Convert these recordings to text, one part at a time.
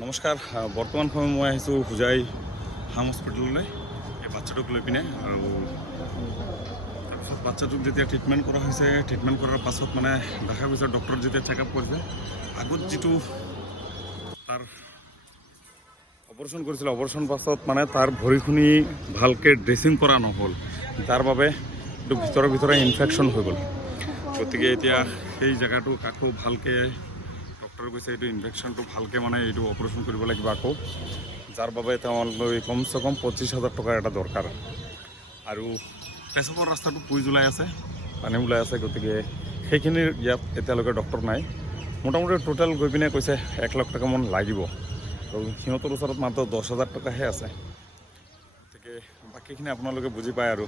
নমস্কাৰ বৰ্তমান সময় মই আহিছোঁ হোজাই হাম হস্পিটেললৈ এই বাচ্চাটোক লৈ পিনে আৰু তাৰপিছত বাচ্চাটোক যেতিয়া ট্ৰিটমেণ্ট কৰা হৈছে ট্ৰিটমেণ্ট কৰাৰ পাছত মানে দেখা গৈছে ডক্টৰ যেতিয়া চেকআপ কৰিছে আগত যিটো তাৰ অপাৰেশ্যন কৰিছিলে অপাৰেশ্যন পাছত মানে তাৰ ভৰিখিনি ভালকৈ ড্ৰেছিং কৰা নহ'ল তাৰ বাবে এইটো ভিতৰে ইনফেকশ্যন হৈ গ'ল গতিকে এতিয়া সেই জেগাটোক আকৌ ভালকৈ ডক্টৰে কৈছে এইটো ইনফেকশ্যনটো ভালকৈ মানে এইটো অপাৰেশ্যন কৰিব লাগিব আকৌ যাৰ বাবে তেওঁলোকে কমচে কম 25,000 টকাৰ এটা দৰকাৰ আৰু পেচাবৰ ৰাস্তাটো পুইজ ওলাই আছে পানী ওলাই আছে গতিকে সেইখিনিৰ ইয়াত এতিয়ালৈকে ডক্টৰ নাই মোটামুটি টোটেল গৈ পিনে কৈছে 1 লাখ টকামান লাগিব আৰু সিহঁতৰ ওচৰত মাত্ৰ 10,000 টকাহে আছে গতিকে বাকীখিনি আপোনালোকে বুজি পায় আৰু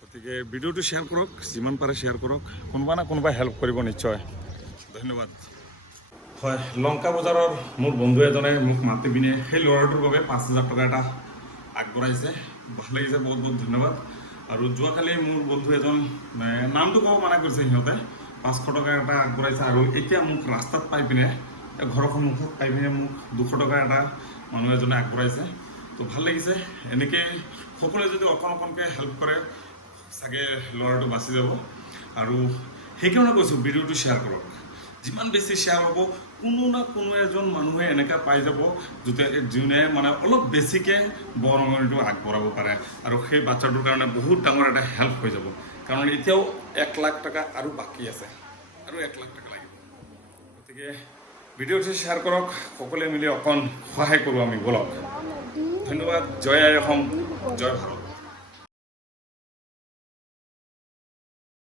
গতিকে ভিডিঅ'টো শ্বেয়াৰ কৰক যিমান পাৰে শ্বেয়াৰ কৰক কোনোবা না কোনোবাই হেল্প কৰিব নিশ্চয় ধন্যবাদ হয় লংকা বজাৰৰ মোৰ বন্ধু এজনে মোক মাতি পিনে সেই ল'ৰাটোৰ বাবে 5,000 টকা এটা আগবঢ়াইছে ভাল লাগিছে বহুত বহুত ধন্যবাদ আৰু যোৱাকালি মোৰ বন্ধু এজন নামটো ক'ব মানা কৰিছে সিহঁতে 500 টকা এটা আগবঢ়াইছে আৰু এতিয়া মোক ৰাস্তাত পাই পিনে ঘৰৰ সন্মুখত পাই পিনে মোক 200 টকা এটা মানুহ এজনে আগবঢ়াইছে তো ভাল লাগিছে এনেকৈ সকলোৱে যদি অকণকৈ হেল্প কৰে চাগে ল'ৰাটো বাচি যাব আৰু সেইকাৰণে কৈছোঁ ভিডিঅ'টো শ্বেয়াৰ কৰক যিমান বেছি শ্বেয়াৰ হ'ব কোনো না কোনো এজন মানুহে এনেকৈ পাই যাব যোনে মানে অলপ বেছিকৈ বৰঙণিটো আগবঢ়াব পাৰে আৰু সেই বাচ্চাটোৰ কাৰণে বহুত ডাঙৰ এটা হেল্প হৈ যাব কাৰণ এতিয়াও 1 লাখ টকা আৰু বাকী আছে আৰু 1 লাখ টকা লাগিব গতিকে ভিডিঅ'টো শ্বেয়াৰ কৰক সকলোৱে মিলি অকণ সহায় কৰোঁ আমি বলক ধন্যবাদ জয় আই অসম জয় ভাৰত